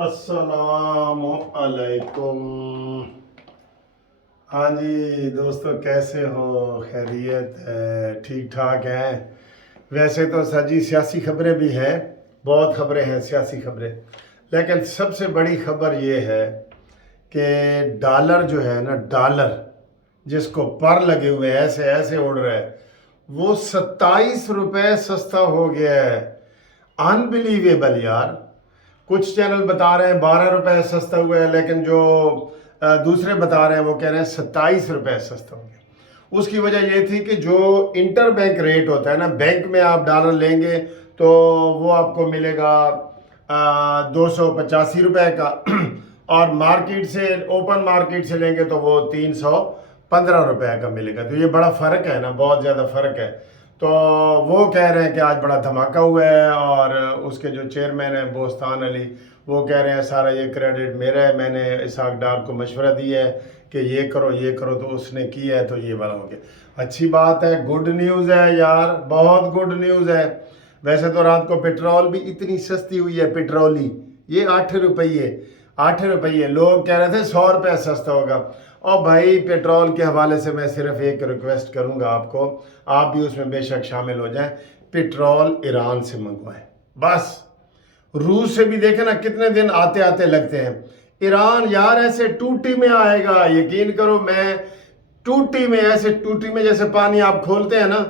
السلام علیکم۔ ہاں جی دوستو، کیسے ہو؟ خیریت ہے؟ ٹھیک ٹھاک ہیں؟ ویسے تو سر جی سیاسی خبریں بھی ہیں، بہت خبریں ہیں سیاسی خبریں، لیکن سب سے بڑی خبر یہ ہے کہ ڈالر جو ہے نا، ڈالر جس کو پر لگے ہوئے ایسے ایسے اڑ رہا ہے، وہ 27 روپے سستا ہو گیا ہے۔ انبلیویبل یار۔ کچھ چینل بتا رہے ہیں 12 روپے سستا ہوا ہے، لیکن جو دوسرے بتا رہے ہیں وہ کہہ رہے ہیں 27 روپے سستا ہو گیا۔ اس کی وجہ یہ تھی کہ جو انٹر بینک ریٹ ہوتا ہے نا، بینک میں آپ ڈالر لیں گے تو وہ آپ کو ملے گا 285 روپے کا، اور مارکیٹ سے، اوپن مارکیٹ سے لیں گے تو وہ 315 روپے کا ملے گا۔ تو یہ بڑا فرق ہے نا، بہت زیادہ فرق ہے۔ تو وہ کہہ رہے ہیں کہ آج بڑا دھماکہ ہوا ہے، اور اس کے جو چیئرمین ہیں بوستان علی، وہ کہہ رہے ہیں سارا یہ کریڈٹ میرا ہے، میں نے اسحاق ڈار کو مشورہ دیا ہے کہ یہ کرو یہ کرو، تو اس نے کیا ہے، تو یہ والا ہو گیا۔ اچھی بات ہے، گڈ نیوز ہے یار، بہت گڈ نیوز ہے۔ ویسے تو رات کو پیٹرول بھی اتنی سستی ہوئی ہے، پیٹرولی یہ 8 روپے، لوگ کہہ رہے تھے 100 روپے سستا ہوگا۔ اور بھائی پیٹرول کے حوالے سے میں صرف ایک ریکویسٹ کروں گا آپ کو، آپ بھی اس میں بے شک شامل ہو جائیں، پیٹرول ایران سے منگوائیں بس۔ روس سے بھی دیکھیں نا، کتنے دن آتے آتے لگتے ہیں۔ ایران یار ایسے ٹوٹی میں آئے گا، یقین کرو، میں ٹوٹی میں، ایسے ٹوٹی میں جیسے پانی آپ کھولتے ہیں نا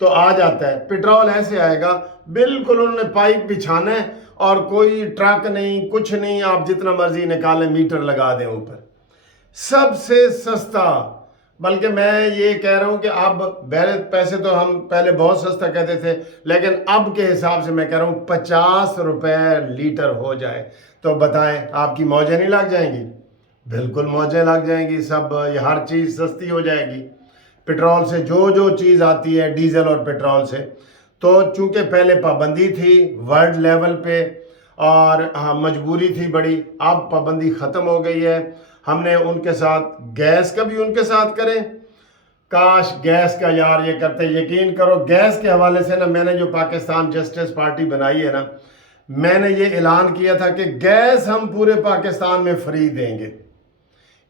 تو آ جاتا ہے، پیٹرول ایسے آئے گا بالکل۔ انہوں نے پائپ بچھانا ہے اور کوئی ٹرک نہیں، کچھ نہیں، آپ جتنا مرضی نکالیں، میٹر لگا دیں اوپر، سب سے سستا۔ بلکہ میں یہ کہہ رہا ہوں کہ اب پیسے تو ہم پہلے بہت سستا کہتے تھے، لیکن اب کے حساب سے میں کہہ رہا ہوں 50 روپے لیٹر ہو جائے تو بتائیں آپ کی موجیں نہیں لگ جائیں گی؟ بالکل موجیں لگ جائیں گی، سب یہ ہر چیز سستی ہو جائے گی۔ پیٹرول سے جو چیز آتی ہے، ڈیزل اور پیٹرول سے، تو چونکہ پہلے پابندی تھی ورلڈ لیول پہ اور مجبوری تھی بڑی، اب پابندی ختم ہو گئی ہے۔ ہم نے ان کے ساتھ گیس کا بھی ان کے ساتھ کریں، کاش گیس کا یار یہ کرتے۔ یقین کرو گیس کے حوالے سے نا، میں نے جو پاکستان جسٹس پارٹی بنائی ہے نا، میں نے یہ اعلان کیا تھا کہ گیس ہم پورے پاکستان میں فری دیں گے،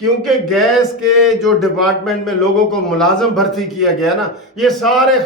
کیونکہ گیس کے جو ڈپارٹمنٹ میں لوگوں کو ملازم بھرتی کیا گیا نا، یہ سارے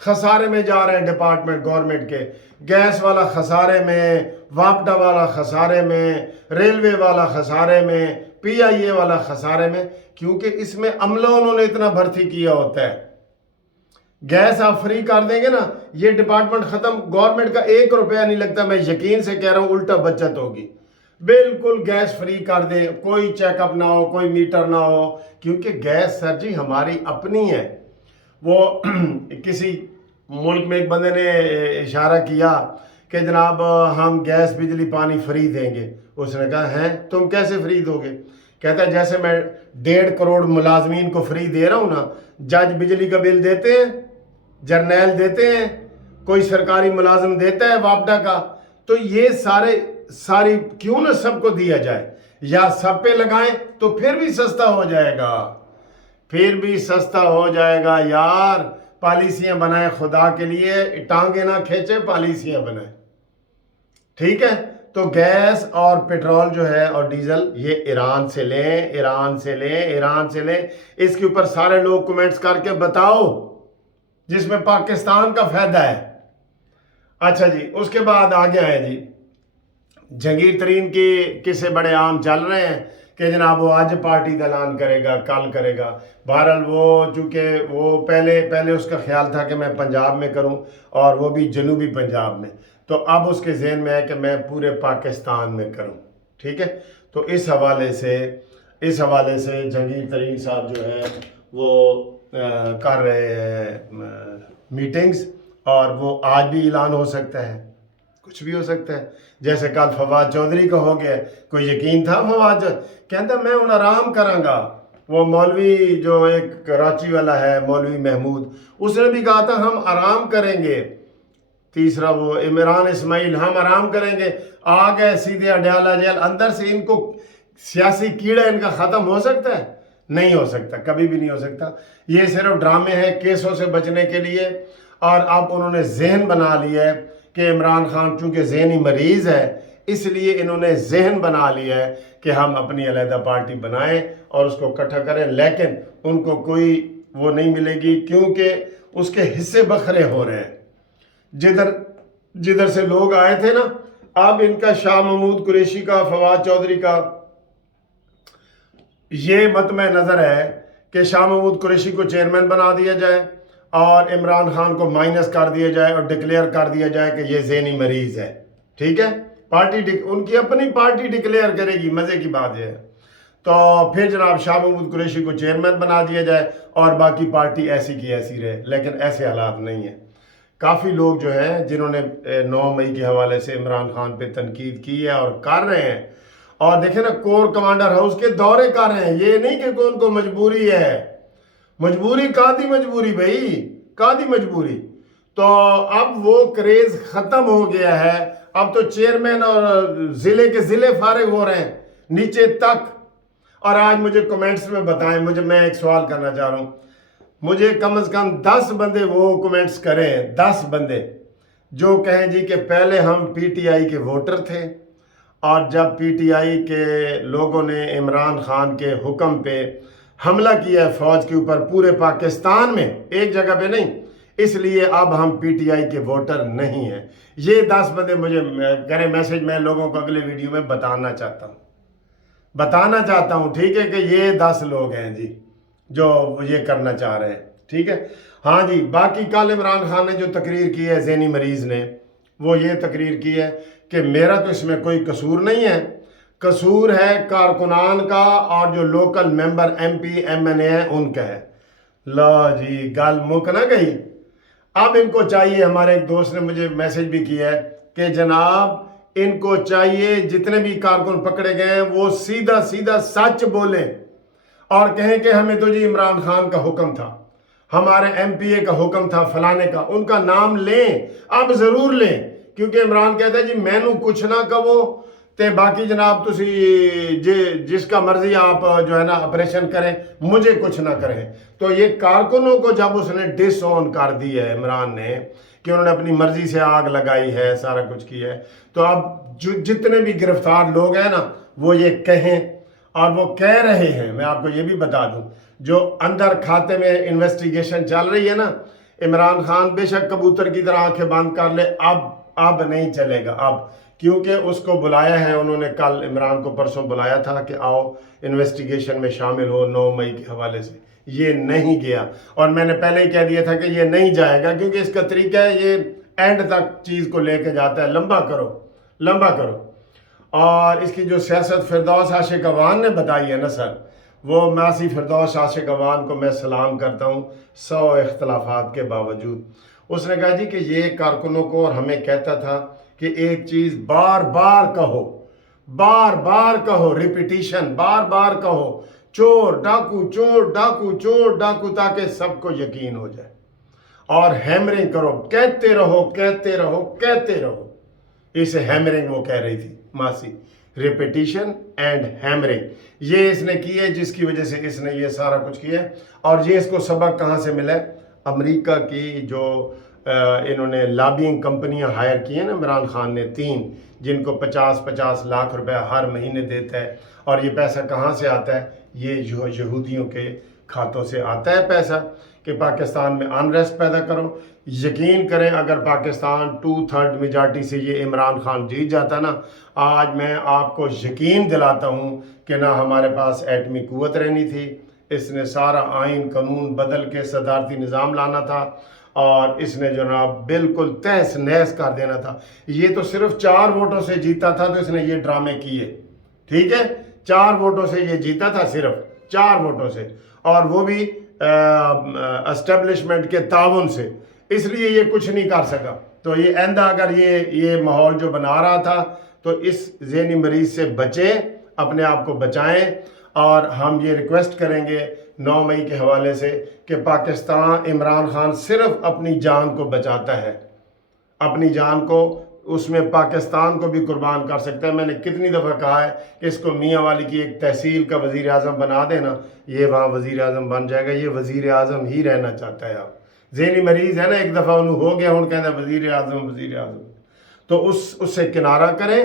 خسارے میں جا رہے ہیں۔ ڈپارٹمنٹ گورنمنٹ کے گیس والا خسارے میں، واپڈا والا خسارے میں، ریلوے والا خسارے میں، پی آئی اے والا خسارے میں، کیونکہ اس میں عملہ انہوں نے اتنا بھرتی کیا ہوتا ہے۔ گیس آپ فری کر دیں گے نا، یہ ڈپارٹمنٹ ختم، گورنمنٹ کا 1 روپیہ نہیں لگتا۔ میں یقین سے کہہ رہا ہوں الٹا بچت ہوگی۔ بالکل گیس فری کر دیں، کوئی چیک اپ نہ ہو، کوئی میٹر نہ ہو، کیونکہ گیس سر جی ہماری اپنی ہے۔ وہ کسی ملک میں ایک بندے نے اشارہ کیا کہ جناب ہم گیس بجلی پانی فری دیں گے۔ اس نے کہا ہیں تم کیسے فری دو گے؟ کہتا ہے جیسے میں 1.5 کروڑ ملازمین کو فری دے رہا ہوں نا، جج بجلی کا بل دیتے ہیں، جرنیل دیتے ہیں، کوئی سرکاری ملازم دیتا ہے واپڈا کا، تو یہ ساری کیوں نہ سب کو دیا جائے، یا سب پہ لگائیں تو پھر بھی سستا ہو جائے گا، پھر بھی سستا ہو جائے گا یار۔ پالیسیاں بنائیں خدا کے لیے، ٹانگیں نہ کھینچیں، پالیسیاں بنائیں، ٹھیک ہے؟ تو گیس اور پیٹرول جو ہے اور ڈیزل، یہ ایران سے لیں، ایران سے لیں، ایران سے لیں۔ اس کے اوپر سارے لوگ کومنٹس کر کے بتاؤ جس میں پاکستان کا فائدہ ہے۔ اچھا جی، اس کے بعد آگے آئے جی، جہانگیر ترین کی قصے بڑے عام چل رہے ہیں کہ جناب وہ آج پارٹی کا اعلان کرے گا، کل کرے گا۔ بہرحال وہ چونکہ وہ پہلے اس کا خیال تھا کہ میں پنجاب میں کروں، اور وہ بھی جنوبی پنجاب میں، تو اب اس کے ذہن میں ہے کہ میں پورے پاکستان میں کروں، ٹھیک ہے؟ تو اس حوالے سے جہانگیر ترین صاحب جو ہے وہ کر رہے ہیں میٹنگز، اور وہ آج بھی اعلان ہو سکتا ہے، کچھ بھی ہو سکتا ہے۔ جیسے کل فواد چودھری کا ہو گیا، کوئی یقین تھا فواد کہتا میں ان آرام کراں گا۔ وہ مولوی جو ایک کراچی والا ہے، مولوی محمود، اس نے بھی کہا تھا ہم آرام کریں گے۔ تیسرا وہ عمران اسماعیل، ہم آرام کریں گے، آ گئے سیدھے اڈیالہ جیل۔ اندر سے ان کو سیاسی کیڑا ان کا ختم ہو سکتا ہے؟ نہیں ہو سکتا، کبھی بھی نہیں ہو سکتا۔ یہ صرف ڈرامے ہیں کیسوں سے بچنے کے لیے، اور اب انہوں نے ذہن بنا لیا ہے کہ عمران خان چونکہ ذہنی مریض ہے، اس لیے انہوں نے ذہن بنا لیا ہے کہ ہم اپنی علیحدہ پارٹی بنائیں اور اس کو اکٹھا کریں، لیکن ان کو کوئی وہ نہیں ملے گی، کیونکہ اس کے حصے بکھرے ہو رہے ہیں۔ جدھر سے لوگ آئے تھے نا، اب ان کا شاہ محمود قریشی کا، فواد چودھری کا یہ مطمع نظر ہے کہ شاہ محمود قریشی کو چیئرمین بنا دیا جائے اور عمران خان کو مائنس کر دیا جائے اور ڈکلیئر کر دیا جائے کہ یہ ذہنی مریض ہے، ٹھیک ہے؟ ان کی اپنی پارٹی ڈکلیئر کرے گی، مزے کی بات ہے۔ تو پھر جناب شاہ محمود قریشی کو چیئرمین بنا دیا جائے اور باقی پارٹی ایسی کی ایسی رہے، لیکن ایسے حالات نہیں ہیں۔ کافی لوگ جو ہیں جنہوں نے 9 مئی کے حوالے سے عمران خان پہ تنقید کی ہے اور کر رہے ہیں، اور دیکھیں نا کور کمانڈر ہاؤس کے دورے کر رہے ہیں، یہ نہیں کہ ان کو مجبوری ہے، مجبوری کادی مجبوری بھائی، کادی مجبوری۔ تو اب وہ کریز ختم ہو گیا ہے، اب تو چیئرمین اور ضلع کے ضلع فارغ ہو رہے ہیں نیچے تک۔ اور آج مجھے کمنٹس میں بتائیں، میں ایک سوال کرنا چاہ رہا ہوں، مجھے کم از کم 10 بندے وہ کمنٹس کریں، 10 بندے جو کہیں جی کہ پہلے ہم پی ٹی آئی کے ووٹر تھے، اور جب پی ٹی آئی کے لوگوں نے عمران خان کے حکم پہ حملہ کیا ہے فوج کے اوپر پورے پاکستان میں، ایک جگہ پہ نہیں، اس لیے اب ہم پی ٹی آئی کے ووٹر نہیں ہیں۔ یہ 10 بندے مجھے کریں میسج، میں لوگوں کو اگلے ویڈیو میں بتانا چاہتا ہوں، ٹھیک ہے، کہ یہ 10 لوگ ہیں جی جو یہ کرنا چاہ رہے ہیں، ٹھیک ہے۔ ہاں جی، باقی کل عمران خان نے جو تقریر کی ہے ذہنی مریض نے، وہ یہ تقریر کی ہے کہ میرا تو اس میں کوئی قصور نہیں ہے، قصور ہے کارکنان کا اور جو لوکل ممبر ایم پی ایم این اے ہیں ان کا ہے۔ لو جی، گل مک نہ گئی۔ اب ان کو چاہیے، ہمارے ایک دوست نے مجھے میسج بھی کیا ہے کہ جناب ان کو چاہیے جتنے بھی کارکن پکڑے گئے ہیں وہ سیدھا سیدھا سچ بولیں اور کہیں کہ ہمیں تو جی عمران خان کا حکم تھا، ہمارے ایم پی اے کا حکم تھا، فلانے کا، ان کا نام لیں، اب ضرور لیں، کیونکہ عمران کہتا ہے جی مینوں کچھ نہ کہو تے باقی جناب تسی جس کا مرضی آپ جو ہے نا آپریشن کریں، مجھے کچھ نہ کریں۔ تو یہ کارکنوں کو جب اس نے ڈس آن کر دی ہے عمران نے کہ انہوں نے اپنی مرضی سے آگ لگائی ہے، سارا کچھ کیا ہے، تو اب جتنے بھی گرفتار لوگ ہیں نا وہ یہ کہیں، اور وہ کہہ رہے ہیں، میں آپ کو یہ بھی بتا دوں، جو اندر کھاتے میں انویسٹیگیشن چل رہی ہے نا، عمران خان بے شک کبوتر کی طرح آنکھیں بند کر لے، اب نہیں چلے گا، اب کیونکہ اس کو بلایا ہے انہوں نے، کل عمران کو پرسوں بلایا تھا کہ آؤ انویسٹیگیشن میں شامل ہو 9 مئی کے حوالے سے، یہ نہیں گیا، اور میں نے پہلے ہی کہہ دیا تھا کہ یہ نہیں جائے گا، کیونکہ اس کا طریقہ ہے یہ اینڈ تک چیز کو لے کے جاتا ہے، لمبا کرو۔ اور اس کی جو سیاست فردوس عاشق اوان نے بتائی ہے نا سر، وہ ماسی فردوس عاشق اوان کو میں سلام کرتا ہوں 100 اختلافات کے باوجود۔ اس نے کہا جی کہ یہ کارکنوں کو اور ہمیں کہتا تھا کہ ایک چیز بار بار کہو، ریپیٹیشن بار بار کہو، چور ڈاکو، چور ڈاکو، چور ڈاکو، تاکہ سب کو یقین ہو جائے، اور ہیمرنگ کرو، کہتے رہو۔ اسے ہیمرنگ وہ کہہ رہی تھی ماسی، ریپیٹیشن اینڈ ہیمرنگ، یہ اس نے کی ہے، جس کی وجہ سے اس نے یہ سارا کچھ کیا ہے۔ اور یہ اس کو سبق کہاں سے ملا ہے؟ امریکہ کی جو انہوں نے لابینگ کمپنیاں ہائر کی ہیں نا عمران خان نے، 3، جن کو 50 لاکھ روپے ہر مہینے دیتا ہے، اور یہ پیسہ کہاں سے آتا ہے؟ یہ یہودیوں کے کھاتوں سے آتا ہے پیسہ، کہ پاکستان میں انریسٹ پیدا کرو۔ یقین کریں اگر پاکستان 2/3 میجارٹی سے یہ عمران خان جیت جاتا نا، آج میں آپ کو یقین دلاتا ہوں کہ نہ ہمارے پاس ایٹمی قوت رہنی تھی، اس نے سارا آئین قانون بدل کے صدارتی نظام لانا تھا، اور اس نے جناب بالکل تہس نہس کر دینا تھا۔ یہ تو صرف 4 ووٹوں سے جیتا تھا، تو اس نے یہ ڈرامے کیے، ٹھیک ہے، 4 ووٹوں سے یہ جیتا تھا، صرف 4 ووٹوں سے، اور وہ بھی اسٹیبلشمنٹ کے تعاون سے، اس لیے یہ کچھ نہیں کر سکا۔ تو یہ آئندہ اگر یہ ماحول جو بنا رہا تھا، تو اس ذہنی مریض سے بچیں، اپنے آپ کو بچائیں، اور ہم یہ ریکویسٹ کریں گے 9 مئی کے حوالے سے کہ پاکستان، عمران خان صرف اپنی جان کو بچاتا ہے، اپنی جان کو، اس میں پاکستان کو بھی قربان کر سکتا ہے۔ میں نے کتنی دفعہ کہا ہے کہ اس کو میاں والی کی ایک تحصیل کا وزیر اعظم بنا دینا، یہ وہاں وزیر اعظم بن جائے گا، یہ وزیر اعظم ہی رہنا چاہتا ہے۔ آپ ذہنی مریض ہے نا، ایک دفعہ انہوں ہو گیا، ہوں کہنا وزیر اعظم، تو اس سے کنارہ کریں،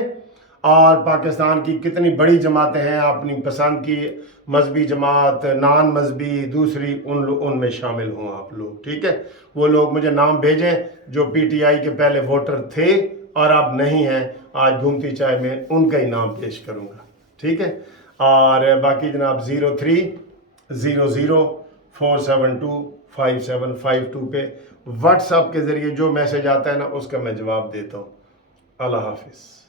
اور پاکستان کی کتنی بڑی جماعتیں ہیں، اپنی پسند کی مذہبی جماعت، نان مذہبی دوسری، ان میں شامل ہوں آپ لوگ، ٹھیک ہے؟ وہ لوگ مجھے نام بھیجیں جو پی ٹی آئی کے پہلے ووٹر تھے اور اب نہیں ہیں، آج گھومتی چائے میں ان کا ہی نام پیش کروں گا، ٹھیک ہے؟ اور باقی جناب 0300472572 پہ واٹس ایپ کے ذریعے جو میسج آتا ہے نا اس کا میں جواب دیتا ہوں۔ اللہ حافظ۔